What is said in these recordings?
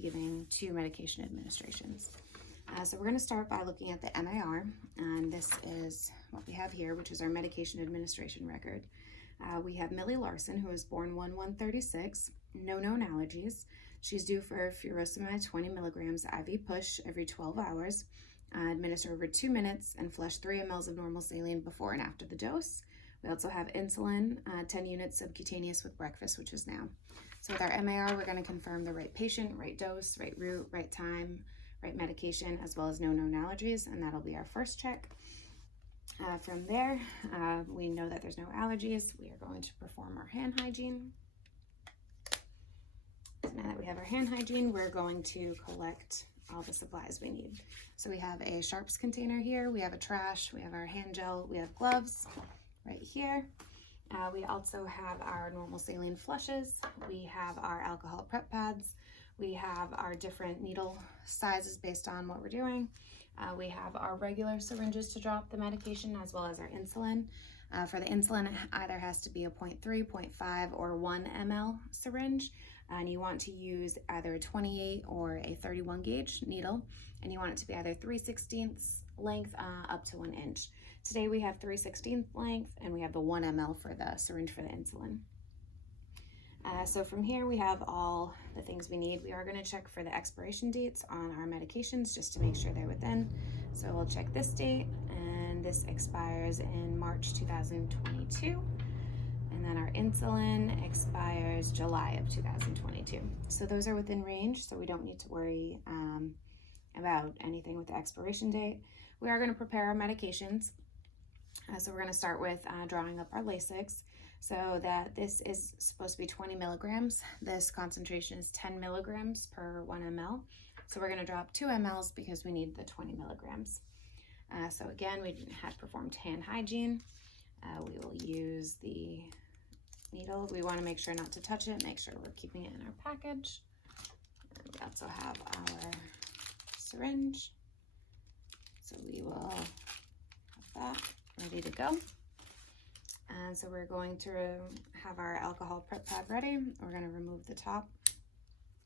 be giving 2 medication administrations. So we're going to start by looking at the NIR, and this is what we have here, which is our medication administration record. We have Millie Larson, who was born 1/1/36, no known allergies. She's due for furosemide 20 milligrams IV push every 12 hours, administer over 2 minutes, and flush 3 mLs of normal saline before and after the dose. We also have insulin, 10 units subcutaneous with breakfast, which is now. So with our MAR, we're going to confirm the right patient, right dose, right route, right time, right medication, as well as no known allergies, and that'll be our first check. From there, we know that there's no allergies. We are going to perform our hand hygiene. So now that we have our hand hygiene, we're going to collect all the supplies we need. So we have a sharps container here, we have a trash, we have our hand gel, we have gloves right here. We also have our normal saline flushes, we have our alcohol prep pads, we have our different needle sizes based on what we're doing. We have our regular syringes to drop the medication, as well as our insulin. For the insulin, it either has to be a 0.3, 0.5, or 1 ml syringe. And you want to use either a 28 or a 31 gauge needle, and you want it to be either 3/16 length up to 1 inch. Today we have 3/16 length, and we have the 1 ml for the syringe for the insulin. So from here we have all the things we need. We are going to check for the expiration dates on our medications just to make sure they're within. So we'll check this date, and this expires in March 2022. And then our insulin expires July of 2022. So those are within range, so we don't need to worry about anything with the expiration date. We are going to prepare our medications. So we're going to start with drawing up our Lasix. So that this is supposed to be 20 milligrams. This concentration is 10 milligrams per 1 ml. So we're going to drop 2 mLs because we need the 20 milligrams. So again, we had performed hand hygiene. We will use the needle. We want to make sure not to touch it, make sure we're keeping it in our package. And we also have our syringe. So we will have that ready to go. And so we're going to have our alcohol prep pad ready. We're going to remove the top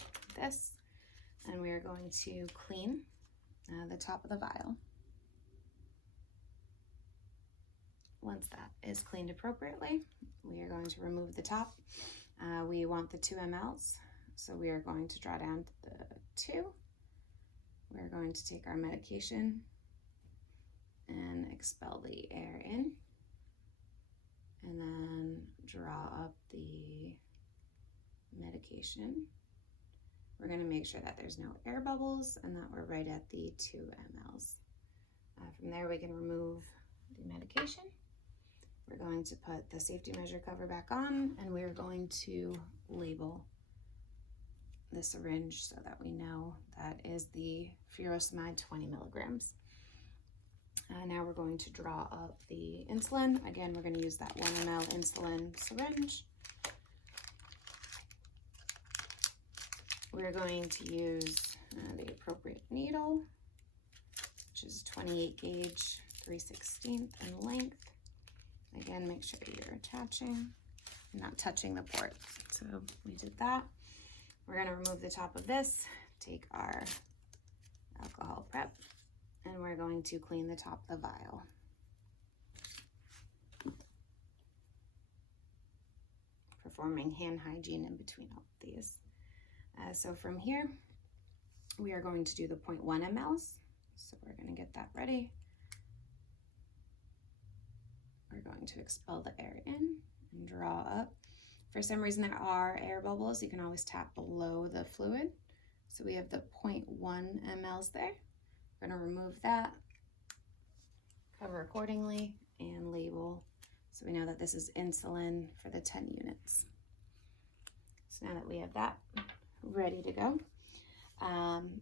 of this, and we are going to clean the top of the vial. Once that is cleaned appropriately, we are going to remove the top. We want the 2 mLs, so we are going to draw down the 2. We're going to take our medication and expel the air in, and then draw up the medication. We're going to make sure that there's no air bubbles and that we're right at the 2 mLs. From there, we can remove the medication. We're going to put the safety measure cover back on, and we're going to label the syringe so that we know that is the furosemide 20 milligrams. Now we're going to draw up the insulin. Again, we're going to use that 1 ml insulin syringe. We're going to use the appropriate needle, which is 28 gauge, 3/16 in length. Again, make sure you're attaching, not touching the port. So we did that. We're going to remove the top of this, take our alcohol prep, and we're going to clean the top of the vial. Performing hand hygiene in between all of these. So from here, we are going to do the 0.1 mLs. So we're going to get that ready. We're going to expel the air in and draw up. For some reason, there are air bubbles. You can always tap below the fluid. So we have the 0.1 mLs there. We're going to remove that, cover accordingly, and label so we know that this is insulin for the 10 units. So now that we have that ready to go,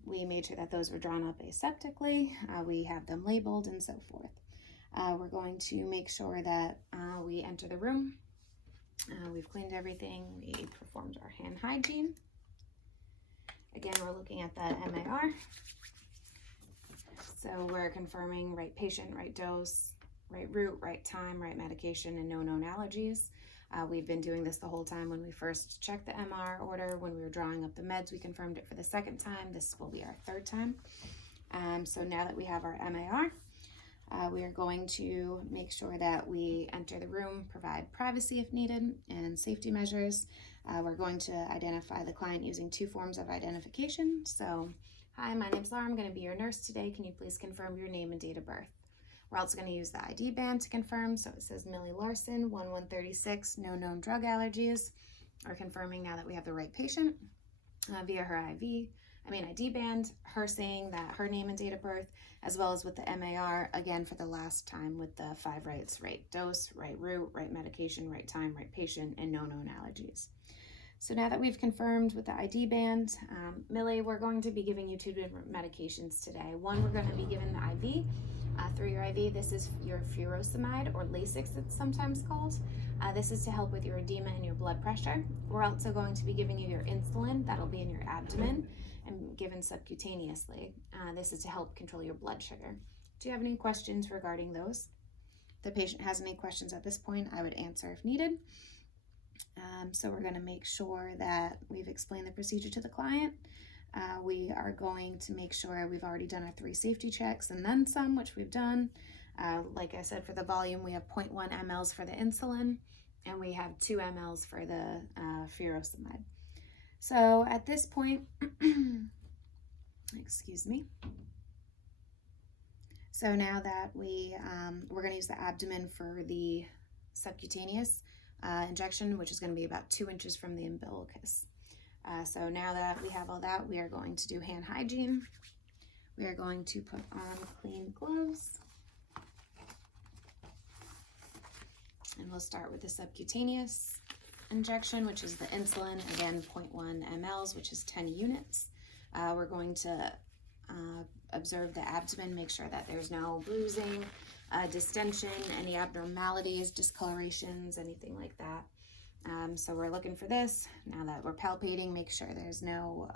we made sure that those were drawn up aseptically. We have them labeled and so forth. We're going to make sure that we enter the room. We've cleaned everything. We performed our hand hygiene. Again, we're looking at the MAR. So we're confirming right patient, right dose, right route, right time, right medication, and no known allergies. We've been doing this the whole time. When we first checked the MR order, when we were drawing up the meds, we confirmed it for the second time. This will be our third time. So now that we have our MAR, we are going to make sure that we enter the room, provide privacy if needed, and safety measures. We're going to identify the client using 2 forms of identification. So, hi, my name's Laura. I'm going to be your nurse today. Can you please confirm your name and date of birth? We're also going to use the ID band to confirm. So it says Millie Larson, 1136, no known drug allergies. We're confirming now that we have the right patient via her ID band, her saying that her name and date of birth, as well as with the MAR, again for the last time with the 5 rights: right dose, right route, right medication, right time, right patient, and no known allergies. So now that we've confirmed with the ID band, Millie, we're going to be giving you 2 different medications today. One, we're going to be given the IV. Through your IV, this is your furosemide, or Lasix it's sometimes called. This is to help with your edema and your blood pressure. We're also going to be giving you your insulin. That'll be in your abdomen and given subcutaneously. This is to help control your blood sugar. Do you have any questions regarding those? If the patient has any questions at this point, I would answer if needed. So we're going to make sure that we've explained the procedure to the client. We are going to make sure we've already done our 3 safety checks and then some, which we've done. Like I said, for the volume, we have 0.1 mLs for the insulin, and we have 2 mLs for the furosemide. So at this point, excuse me. So now that we're going to use the abdomen for the subcutaneous injection, which is going to be about 2 inches from the umbilicus. So now that we have all that, we are going to do hand hygiene. We are going to put on clean gloves. And we'll start with the subcutaneous injection, which is the insulin, again, 0.1 mLs, which is 10 units. We're going to observe the abdomen, make sure that there's no bruising, distension, any abnormalities, discolorations, anything like that. So we're looking for this. Now that we're palpating, make sure there's no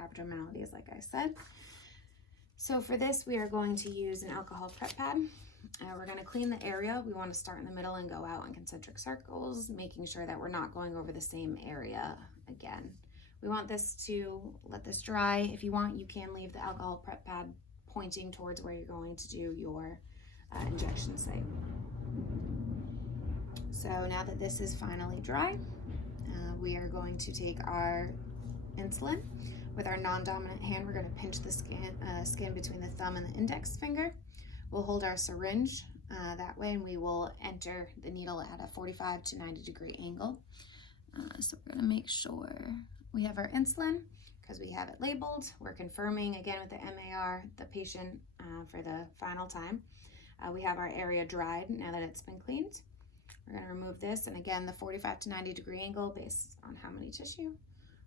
abnormalities, like I said. So for this, we are going to use an alcohol prep pad. We're going to clean the area. We want to start in the middle and go out in concentric circles, making sure that we're not going over the same area again. We want this to let this dry. If you want, you can leave the alcohol prep pad pointing towards where you're going to do your injection site. So now that this is finally dry, we are going to take our insulin. With our non-dominant hand, we're going to pinch the skin between the thumb and the index finger. We'll hold our syringe that way, and we will enter the needle at a 45 to 90 degree angle. So we're going to make sure we have our insulin because we have it labeled. We're confirming again with the MAR the patient for the final time. We have our area dried now that it's been cleaned. We're going to remove this, and again, the 45 to 90 degree angle based on how many tissue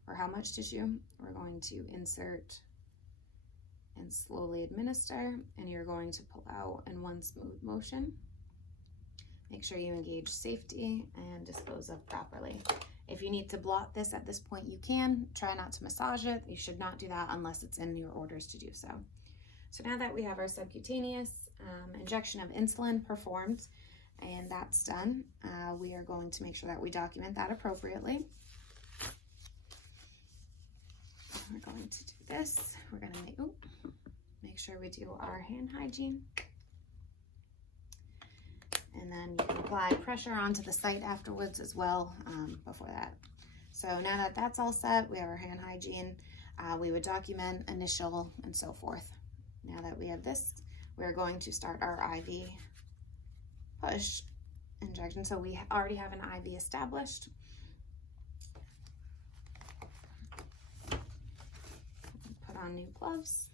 or how much tissue we're going to insert and slowly administer, and you're going to pull out in one smooth motion. Make sure you engage safety and dispose of properly. If you need to blot this at this point, you can. Try not to massage it. You should not do that unless it's in your orders to do so. So now that we have our subcutaneous injection of insulin performed, and that's done, we are going to make sure that we document that appropriately. We're going to do this. We're going to make sure we do our hand hygiene. And then you can apply pressure onto the site afterwards as well before that. So now that that's all set, we have our hand hygiene. We would document initial and so forth. Now that we have this, we're going to start our IV push injection. So we already have an IV established. Put on new gloves.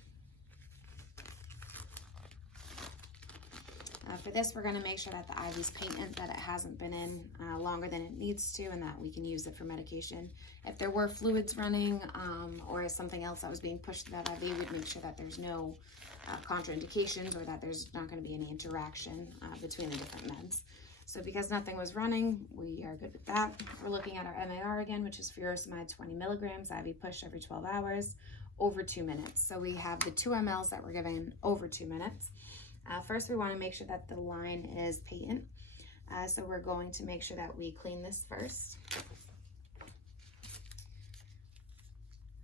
For this, we're going to make sure that the IV is patent, that it hasn't been in longer than it needs to, and that we can use it for medication. If there were fluids running or something else that was being pushed through that IV, we'd make sure that there's no contraindications or that there's not going to be any interaction between the different meds. So because nothing was running, we are good with that. We're looking at our MAR again, which is furosemide 20 milligrams, IV push every 12 hours, over 2 minutes. So we have the 2 mLs that we're given over 2 minutes. First, we want to make sure that the line is patent. So we're going to make sure that we clean this first.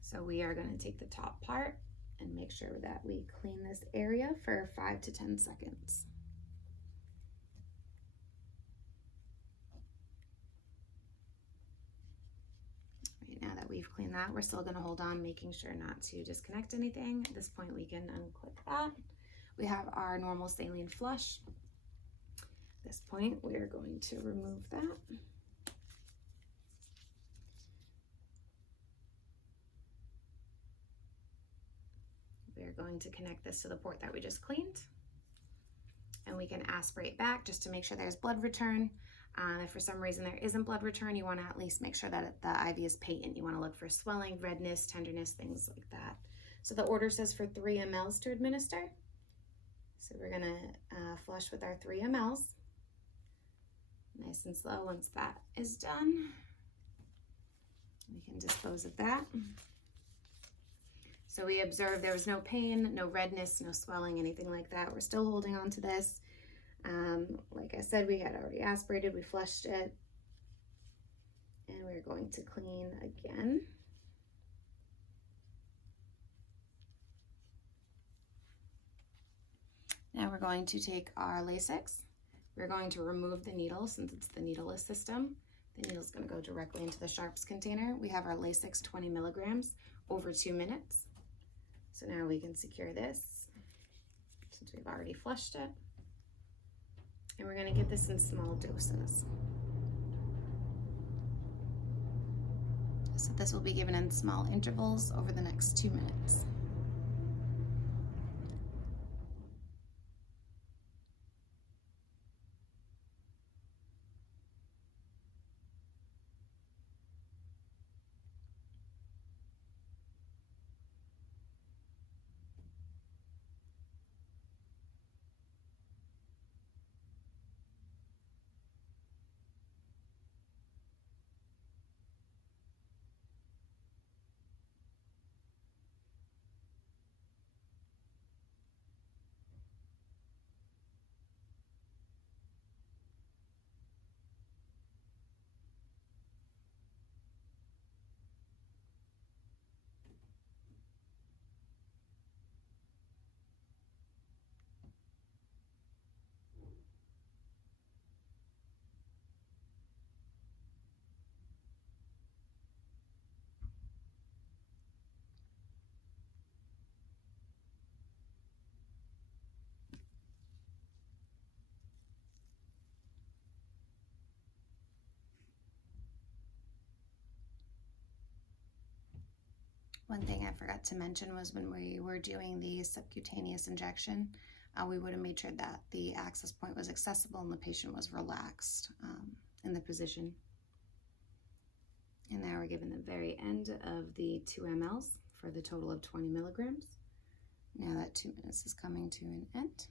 So we are going to take the top part and make sure that we clean this area for 5 to 10 seconds. Right, now that we've cleaned that, we're still going to hold on, making sure not to disconnect anything. At this point, we can unclip that. We have our normal saline flush. At this point, we are going to remove that. We are going to connect this to the port that we just cleaned, and we can aspirate back just to make sure there's blood return. If for some reason there isn't blood return, you want to at least make sure that the IV is patent. You want to look for swelling, redness, tenderness, things like that. So the order says for 3 mLs to administer. So we're going to flush with our 3 mLs. Nice and slow. Once that is done, we can dispose of that. So we observed there was no pain, no redness, no swelling, anything like that. We're still holding on to this. Like I said, we had already aspirated, we flushed it, and we're going to clean again. Now we're going to take our Lasix. We're going to remove the needle since it's the needleless system. The needle's going to go directly into the sharps container. We have our Lasix 20 milligrams over 2 minutes. So now we can secure this since we've already flushed it. And we're going to give this in small doses. So this will be given in small intervals over the next 2 minutes. One thing I forgot to mention was when we were doing the subcutaneous injection, we would have made sure that the access point was accessible and the patient was relaxed in the position. And now we're giving the very end of the 2 mLs for the total of 20 milligrams. Now that 2 minutes is coming to an end,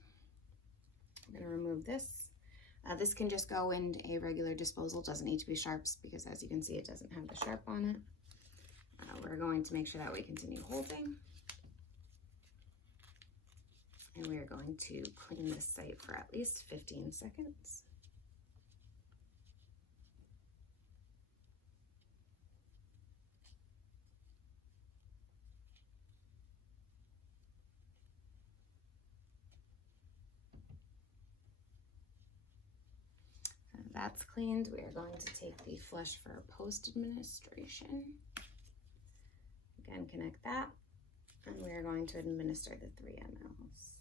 I'm going to remove this. This can just go in a regular disposal, doesn't need to be sharps because as you can see it doesn't have the sharp on it. We're going to make sure that we continue holding. And we are going to clean this site for at least 15 seconds. That's cleaned. We are going to take the flush for post-administration. Again, connect that, and we are going to administer the 3 mLs.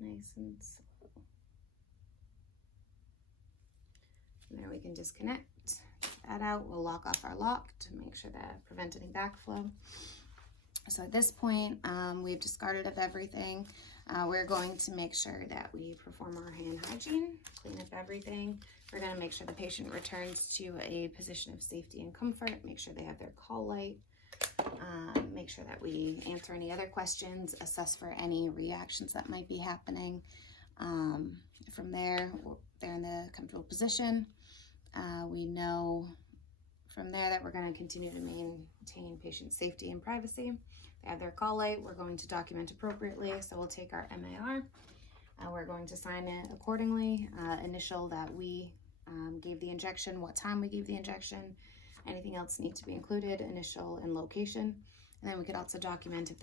Nice and slow. And there we can disconnect that out. We'll lock off our lock to make sure that prevent any backflow. So at this point, we've discarded of everything. We're going to make sure that we perform our hand hygiene, clean up everything. We're going to make sure the patient returns to a position of safety and comfort, make sure they have their call light, make sure that we answer any other questions, assess for any reactions that might be happening. From there, they're in the comfortable position. We know from there that we're going to continue to maintain patient safety and privacy. They have their call light. We're going to document appropriately. So we'll take our MAR. We're going to sign it accordingly. Initial that we gave the injection, what time we gave the injection, anything else needs to be included, initial and location. And then we could also document if